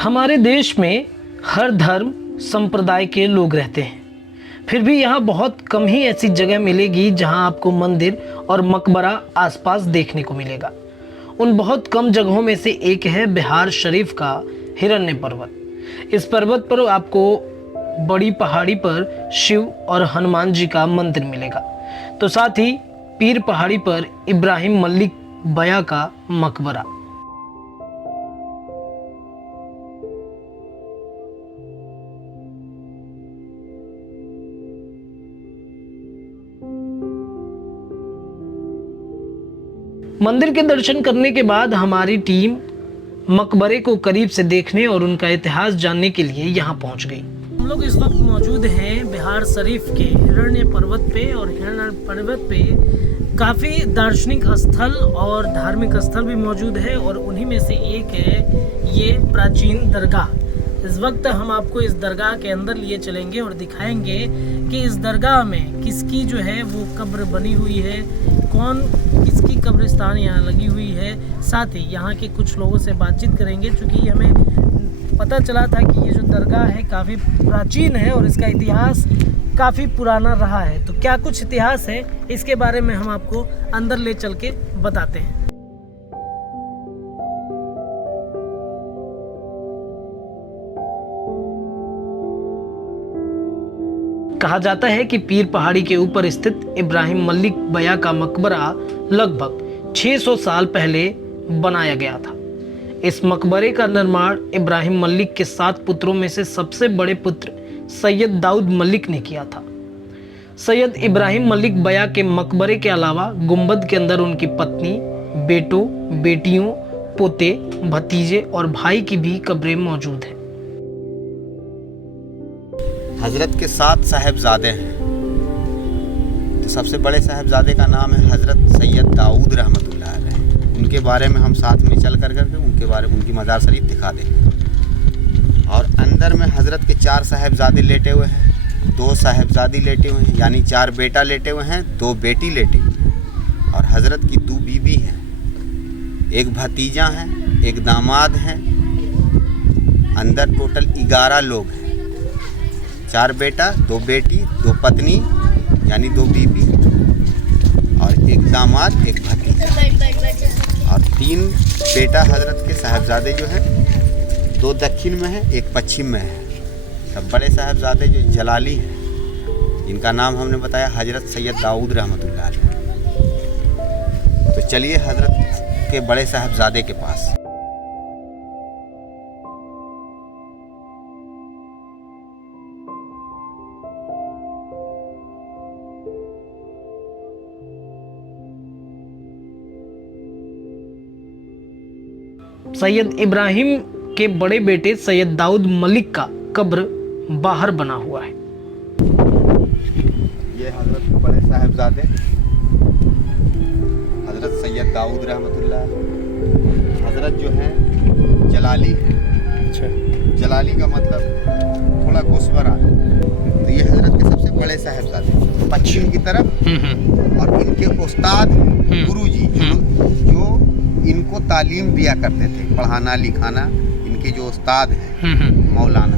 हमारे देश में हर धर्म संप्रदाय के लोग रहते हैं, फिर भी यहाँ बहुत कम ही ऐसी जगह मिलेगी जहाँ आपको मंदिर और मकबरा आसपास देखने को मिलेगा। उन बहुत कम जगहों में से एक है बिहार शरीफ का हिरण्य पर्वत। इस पर्वत पर आपको बड़ी पहाड़ी पर शिव और हनुमान जी का मंदिर मिलेगा, तो साथ ही पीर पहाड़ी पर इब्राहिम मलिक बया का मकबरा। मंदिर के दर्शन करने के बाद हमारी टीम मकबरे को करीब से देखने और उनका इतिहास जानने के लिए यहाँ पहुँच गई। हम लोग इस वक्त मौजूद हैं बिहार शरीफ के हिरण्य पर्वत पे, और हिरण्य पर्वत पे काफ़ी दार्शनिक स्थल और धार्मिक स्थल भी मौजूद है, और उन्हीं में से एक है ये प्राचीन दरगाह। इस वक्त हम आपको इस दरगाह के अंदर लिए चलेंगे और दिखाएंगे कि इस दरगाह में किसकी जो है वो कब्र बनी हुई है, कौन किसकी कब्रिस्तान यहाँ लगी हुई है। साथ ही यहाँ के कुछ लोगों से बातचीत करेंगे, क्योंकि हमें पता चला था कि ये जो दरगाह है काफ़ी प्राचीन है और इसका इतिहास काफ़ी पुराना रहा है। तो क्या कुछ इतिहास है इसके बारे में हम आपको अंदर ले चल के बताते हैं। कहा जाता है कि पीर पहाड़ी के ऊपर स्थित इब्राहिम मलिक बया का मकबरा लगभग 600 साल पहले बनाया गया था। इस मकबरे का निर्माण इब्राहिम मलिक के 7 पुत्रों में से सबसे बड़े पुत्र सैयद दाऊद मलिक ने किया था। सैयद इब्राहिम मलिक बया के मकबरे के अलावा गुंबद के अंदर उनकी पत्नी, बेटों, बेटियों, पोते, भतीजे और भाई की भी कब्रें मौजूद हैं। हजरत के 7 साहिबजादे हैं, तो सबसे बड़े साहिबजादे का नाम है हजरत सैयद दाऊद रहमतुल्लाह अलैह। उनके बारे में हम साथ में चल कर करके उनकी मज़ार शरीफ दिखा देंगे। और अंदर में हजरत के 4 साहिबजादे लेटे हुए हैं, 2 साहिबजादी लेटे हुए हैं, यानी 4 बेटा लेटे हुए हैं, 2 बेटी लेटी हुई हैं, और हजरत की 2 बीबी हैं, एक भतीजा है, एक दामाद हैं। अंदर टोटल 11 लोग हैं, 4 बेटा, 2 बेटी, 2 पत्नी यानी 2 बीबी, और एक दामाद, एक भतीजा, और 3 बेटा हजरत के साहिबजादे जो हैं, 2 दक्षिण में हैं, एक पश्चिम में है। सब बड़े साहिबजादे जो जलाली हैं, इनका नाम हमने बताया हजरत सैयद दाऊद रहमतुल्लाह अलैह। तो चलिए हजरत के बड़े साहिबजादे के पास। सैयद इब्राहिम के बड़े बेटे सैयद दाऊद मलिक का कब्र बाहर बना हुआ है। ये हजरत के बड़े साहिबजादे हजरत सैयद दाऊद रहमतुल्लाह। हजरत जो है जलाली है। अच्छा। जलाली का मतलब थोड़ा गोस्वरा है। तो ये हजरत के सबसे बड़े साहिबजादे पश्चिम की तरफ, और इनके उस्ताद गुरुजी जो इनको तालीम दिया करते थे, पढ़ाना लिखाना, इनके जो उस्ताद हैं मौलाना,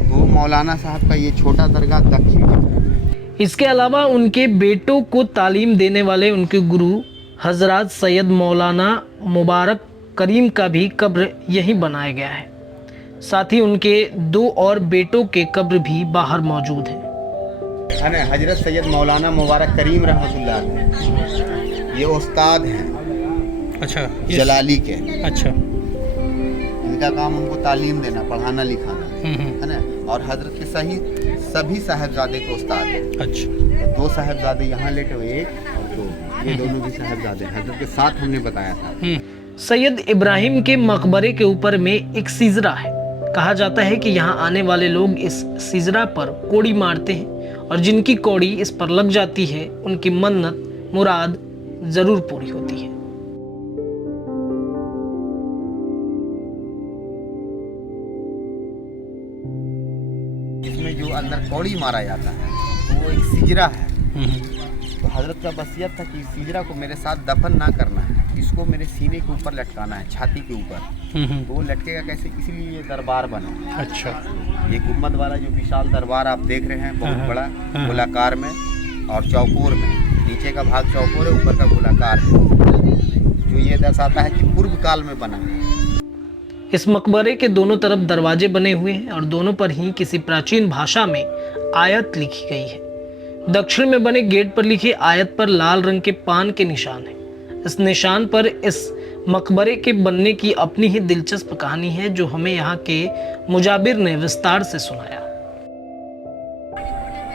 तो मौलाना साहब का ये छोटा दरगाह दक्षिण की तरफ है। इसके अलावा उनके बेटों को तालीम देने वाले उनके गुरु हजरत सैयद मौलाना मुबारक करीम का भी कब्र यहीं बनाया गया है। साथ ही उनके 2 और बेटों के कब्र भी बाहर मौजूद हैं। हजरत सैयद मौलाना मुबारक करीम रहमतुल्लाह अलैह ये उस्ताद हैं। अच्छा। जलाली के। अच्छा। इनका काम उनको तालीम देना, पढ़ाना लिखाना है ना। और हजरत के सभी साहिबजादे के उस्ताद हैं। अच्छा। तो 2 साहिबजादे यहाँ लेटे हुए, 1 और 2, ये दोनों भी साहिबजादे हजरत के साथ हमने बताया था। सैयद इब्राहिम के मकबरे के ऊपर में एक सिजरा है। कहा जाता है कि यहाँ आने वाले लोग इस सिजरा पर कोड़ी मारते हैं, और जिनकी कोड़ी इस पर लग जाती है उनकी मन्नत मुराद जरूर पूरी होती है। इसमें जो अंदर कौड़ी मारा जाता है तो वो एक सिजरा है। तो हजरत का वसीयत था कि इस हिजरा को मेरे साथ दफन ना करना है, इसको मेरे सीने के ऊपर लटकाना है, छाती के ऊपर। तो वो लटकेगा कैसे, इसलिए ये दरबार बना। अच्छा। ये गुम्बद वाला जो विशाल दरबार आप देख रहे हैं, बहुत बड़ा गोलाकार में और चौकोर में, नीचे का भाग चौकोर है, ऊपर का गोलाकार है, जो ये दर्शाता है कि पूर्व काल में बना है। इस मकबरे के दोनों तरफ दरवाजे बने हुए हैं और दोनों पर ही किसी प्राचीन भाषा में आयत लिखी गई है। दक्षिण में बने गेट पर लिखी आयत पर लाल रंग के पान के निशान हैं। इस निशान पर इस मकबरे के बनने की अपनी ही दिलचस्प कहानी है, जो हमें यहाँ के मुजाबिर ने विस्तार से सुनाया।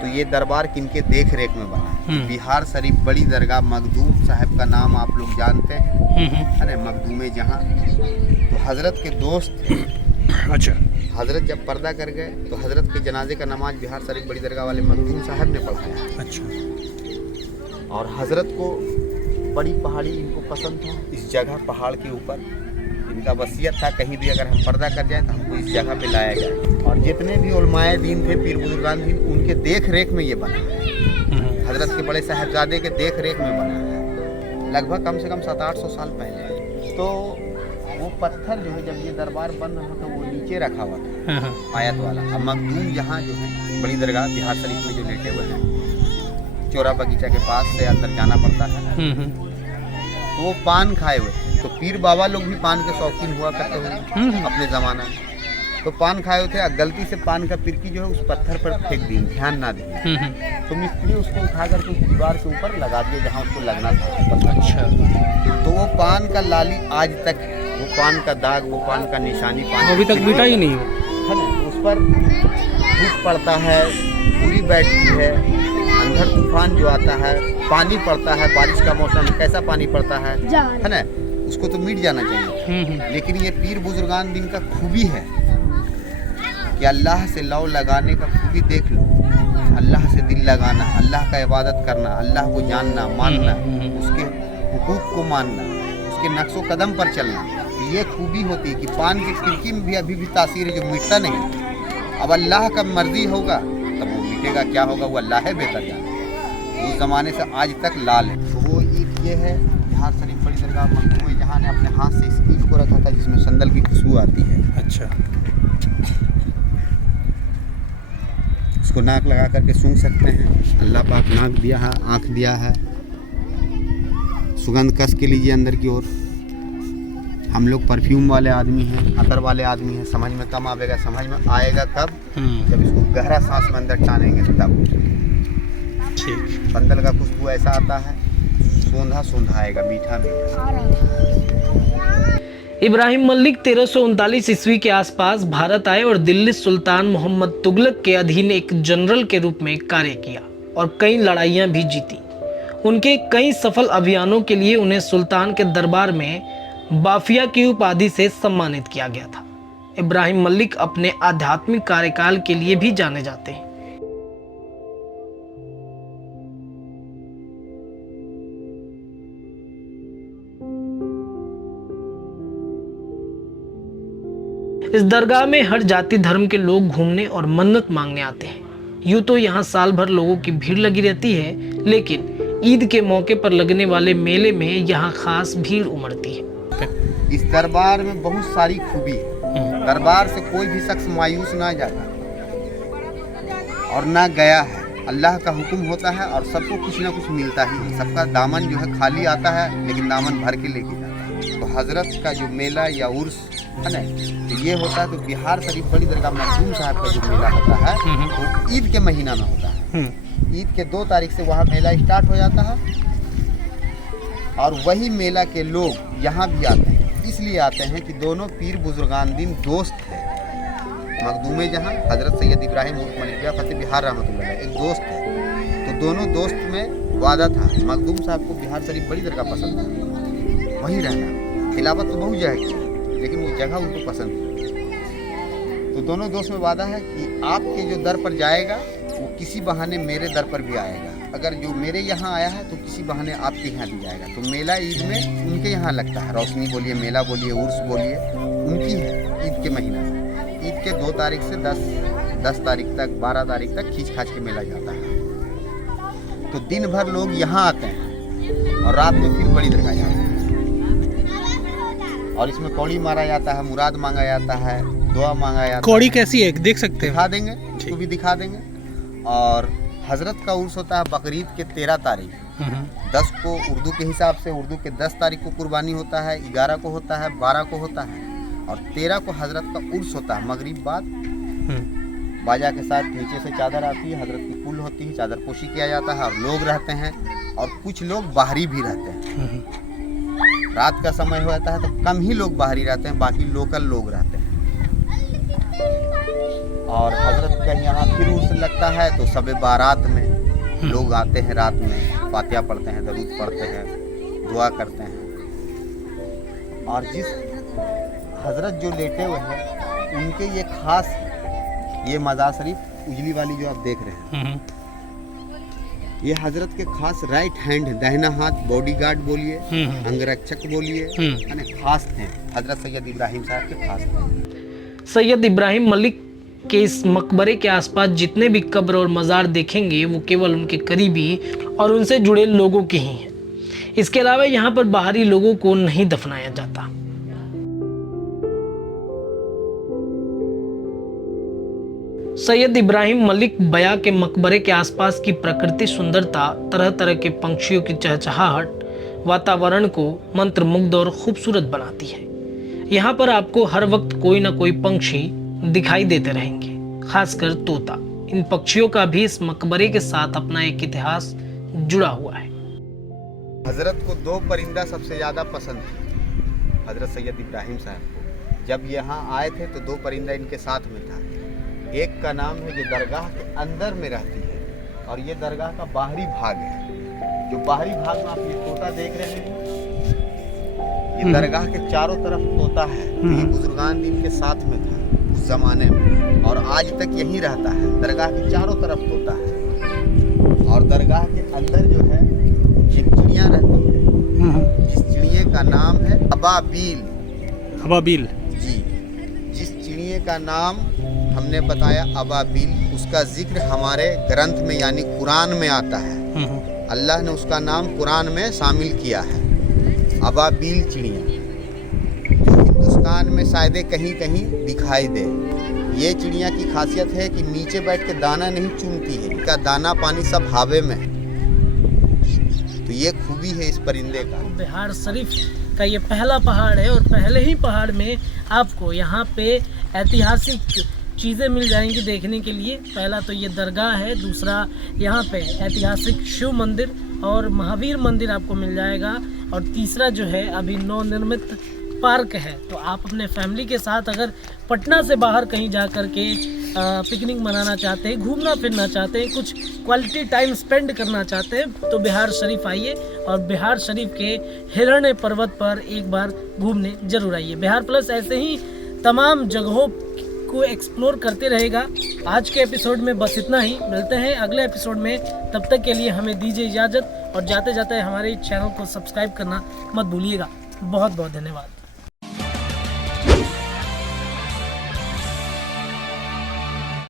तो ये दरबार किनके देख रेख में बना है? बिहार शरीफ बड़ी दरगाह मखदूम साहब का नाम आप लोग जानते हैं, है ना, मखदूमे जहाँ। तो हजरत के दोस्त थे। अच्छा। हजरत जब पर्दा कर गए तो हजरत के जनाजे का नमाज बिहार शरीफ बड़ी दरगाह वाले मखदूम साहब ने पढ़ाया। अच्छा। और हजरत को बड़ी पहाड़ी इनको पसंद था, इस जगह पहाड़ के ऊपर इनका वसीयत था कहीं भी अगर हम पर्दा कर जाए तो हमको इस जगह पे लाया जाए। और जितने भी उलमाए दीन थे, पीर बुजुर्गान दीन, उनके देख रेख में ये बना है। हजरत के बड़े साहबजादे के देख रेख में बना है, लगभग कम से कम 700-800 साल पहले। तो वो पत्थर जो है, जब ये दरबार बन रहा था वो नीचे रखा हुआ था आयत वाला। अब मखदूम जहाँ जो है बड़ी दरगाह बिहार शरीफ में जो लेटे हुए हैं, चोरा बगीचा के पास से अंदर जाना पड़ता है। तो वो पान खाए हुए, तो पीर बाबा लोग भी पान के शौकीन हुआ करते हुए अपने ज़माना में। तो पान खाए हुए थे, गलती से पान का पिरकी जो है उस पत्थर पर फेंक दी, ध्यान ना दिए। तो मिस्त्री उसको उठा करके उस दीवार के ऊपर लगा दिया जहाँ उसको लगना था। अच्छा। तो वो पान का लाली आज तक, वो पान का दाग, वो पान का निशानी, पान अभी तक मिटा ही नहीं है ना, उस पर धूप पड़ता है, पूरी बैठती है, अंधड़ तूफान जो आता है, पानी पड़ता है, बारिश का मौसम में कैसा पानी पड़ता है ना, उसको तो मिट जाना चाहिए। लेकिन ये पीर बुजुर्गान दिन का खूबी है कि अल्लाह से लौ लगाने का खूबी देख लो। अल्लाह से दिल लगाना, अल्लाह का इबादत करना, अल्लाह को जानना, मानना, उसके हुकूक को मानना, उसके नक्शो कदम पर चलना, तो ये खूबी होती है कि पान की खिड़की में भी अभी भी तासीर है जो मिटता नहीं। अब अल्लाह का मर्जी होगा तब वो मिटेगा, क्या होगा वो अल्लाह है बेहतर जाने। उस ज़माने से आज तक लाल है। तो वो ईद ये है बिहार शरीफ बड़ी दरगाह मखदूम जहाँ ने अपने हाथ से इस ईद को रखा था जिसमें संदल की खुशबू आती है। अच्छा। उसको नाक लगा करके सूंघ सकते हैं। अल्लाह पाक नाक दिया है, आँख दिया है, सुगंध कस के लीजिए अंदर की ओर। हम लोग परफ्यूम वाले आदमी हैं, अतर वाले आदमी हैं, समझ में कम आएगा। समझ में आएगा कब? जब इसको गहरा सांस में अंदर टानेंगे तब। ठीक। संदल का खुशबू ऐसा आता है, सोंधा सोंधा आएगा, मीठा मीठा। इब्राहिम मलिक 1339 ईस्वी के आसपास भारत आए और दिल्ली सुल्तान मोहम्मद तुगलक के अधीन एक जनरल के रूप में कार्य किया और कई लड़ाइयां भी जीती। उनके कई सफल अभियानों के लिए उन्हें सुल्तान के दरबार में बाफिया की उपाधि से सम्मानित किया गया था। इब्राहिम मलिक अपने आध्यात्मिक कार्यकाल के लिए भी जाने जाते हैं। इस दरगाह में हर जाति धर्म के लोग घूमने और मन्नत मांगने आते हैं। यूँ तो यहाँ साल भर लोगों की भीड़ लगी रहती है, लेकिन ईद के मौके पर लगने वाले मेले में यहाँ खास भीड़ उमड़ती है। इस दरबार में बहुत सारी खूबी है। दरबार से कोई भी शख्स मायूस ना जाता और ना गया है। अल्लाह का हुक्म होता है और सबको कुछ ना कुछ मिलता ही है। सबका दामन जो है खाली आता है, लेकिन दामन भर के लेके जाता है। तो हजरत का जो मेला या उर्स है ना, तो ये होता है। तो बिहार शरीफ बड़ी दरगाह मखदूम साहब का जो मेला होता है वो ईद के महीना में होता है। ईद के 2 तारीख से वहाँ मेला स्टार्ट हो जाता है और वही मेला के लोग यहाँ भी आते हैं। इसलिए आते हैं कि दोनों पीर बुजुर्गान दिन दोस्त थे। मखदूमे जहाँ हजरत सैयद इब्राहिम उर्फ मलिक बिया फतेह बिहार रहमतुल्लाह एक दोस्त है। तो दोनों दोस्त में वादा था। मखदूम साहब को बिहार शरीफ बड़ी दरगाह पसंद था, वहीं रहना। खिलाफत तो बहुत जगह की, लेकिन वो जगह उनको पसंद थी। तो दोनों दोस्त में वादा है कि आपके जो दर पर जाएगा वो किसी बहाने मेरे दर पर भी आएगा। अगर जो मेरे यहाँ आया है तो किसी बहाने आपके यहाँ भी जाएगा। तो मेला ईद में उनके यहाँ लगता है। रोशनी बोलिए, मेला बोलिए, उर्स बोलिए, उनकी है ईद के महीना में। ईद के 2 तारीख से 10 तारीख तक, 12 तारीख तक खींच खाच के मेला जाता है। तो दिन भर लोग यहाँ आते हैं और रात में फिर बड़ी दरगाह जाते हैं। और इसमें कौड़ी मारा जाता है, मुराद मांगा जाता है, दुआ मांगा जाता है। कौड़ी कैसी है देख सकते हैं? दिखा देंगे, उसको भी दिखा देंगे। और हजरत का उर्स होता है बकरीद के 13 तारीख, 10 को उर्दू के हिसाब से, उर्दू के 10 तारीख को कुर्बानी होता है, 11 को होता है, 12 को होता है और 13 को हजरत का उर्स होता है। मगरिब बाद बाजा के साथ नीचे से चादर आती है, हजरत की कुल होती है, चादर पोशी किया जाता है और लोग रहते हैं और कुछ लोग बाहरी भी रहते हैं। रात का समय हो जाता है तो कम ही लोग बाहरी रहते हैं, बाकी लोकल लोग रहते हैं। और हजरत का यहाँ फिर उर्स लगता है तो सबे बारात में लोग आते हैं, रात में फातिहा पढ़ते हैं, दरूद पढ़ते हैं, दुआ करते हैं। और जिस हजरत जो लेटे हुए हैं उनके ये खास, ये मज़ार शरीफ उजली वाली जो आप देख रहे हैं, ये हजरत के खास राइट हैंड है, दाहिना हाथ बॉडीगार्ड बोलिए, अंगरक्षक बोलिए, यानी खास थे। हजरत सैयद इब्राहिम साहब के खास थे। सैयद इब्राहिम मलिक के इस मकबरे के आसपास जितने भी कब्र और मज़ार देखेंगे वो केवल उनके करीबी और उनसे जुड़े लोगों के ही हैं। इसके अलावा यहाँ पर बाहरी लोगों को नहीं दफनाया जाता। सैयद इब्राहिम मलिक बया के मकबरे के आसपास की प्रकृति सुंदरता, तरह तरह के पंछियों की चहचहाहट वातावरण को मंत्रमुग्ध और खूबसूरत बनाती है। यहाँ पर आपको हर वक्त कोई ना कोई पंछी दिखाई देते रहेंगे, खासकर तोता। इन पक्षियों का भी इस मकबरे के साथ अपना एक इतिहास जुड़ा हुआ है। हजरत को 2 परिंदा सबसे ज़्यादा पसंद थे, हजरत सैयद इब्राहिम साहब को। जब यहाँ आए थे तो 2 परिंदा इनके साथ में था। एक का नाम है जो दरगाह के अंदर में रहती है और ये दरगाह का बाहरी भाग है। जो बाहरी भाग में आप ये तोता देख रहे हैं, ये दरगाह के चारों तरफ तोता है। ये बुजुर्गान दिन के साथ में था उस जमाने में और आज तक यहीं रहता है। दरगाह के चारों तरफ तोता है और दरगाह के अंदर जो है एक चिड़िया रहती है, जिस चिड़िया का नाम है अबाबील। अबाबील जी, जिस चिड़िया का नाम हमने बताया अबाबील, उसका जिक्र हमारे ग्रंथ में यानी कुरान में आता है। अल्लाह ने उसका नाम कुरान में शामिल किया है, अबाबील चिड़िया, जो हिंदुस्तान में शायद कहीं कहीं दिखाई दे। ये चिड़िया की खासियत है कि नीचे बैठ के दाना नहीं चुनती है, इनका दाना पानी सब हवा में है। तो ये खूबी है इस परिंदे का। बिहार शरीफ का ये पहला पहाड़ है और पहले ही पहाड़ में आपको यहाँ पे ऐतिहासिक चीज़ें मिल जाएंगी देखने के लिए। पहला तो ये दरगाह है, दूसरा यहाँ पे ऐतिहासिक शिव मंदिर और महावीर मंदिर आपको मिल जाएगा और तीसरा जो है अभी नवनिर्मित पार्क है। तो आप अपने फैमिली के साथ अगर पटना से बाहर कहीं जा कर के पिकनिक मनाना चाहते हैं, घूमना फिरना चाहते हैं, कुछ क्वालिटी टाइम स्पेंड करना चाहते हैं तो बिहार शरीफ आइए और बिहार शरीफ के हिरण्य पर्वत पर एक बार घूमने जरूर आइए। बिहार प्लस ऐसे ही तमाम जगहों को एक्सप्लोर करते रहेगा। आज के एपिसोड में बस इतना ही, मिलते हैं अगले एपिसोड में। तब तक के लिए हमें दीजिए इजाज़त और जाते जाते हमारे चैनल को सब्सक्राइब करना मत भूलिएगा। बहुत बहुत धन्यवाद।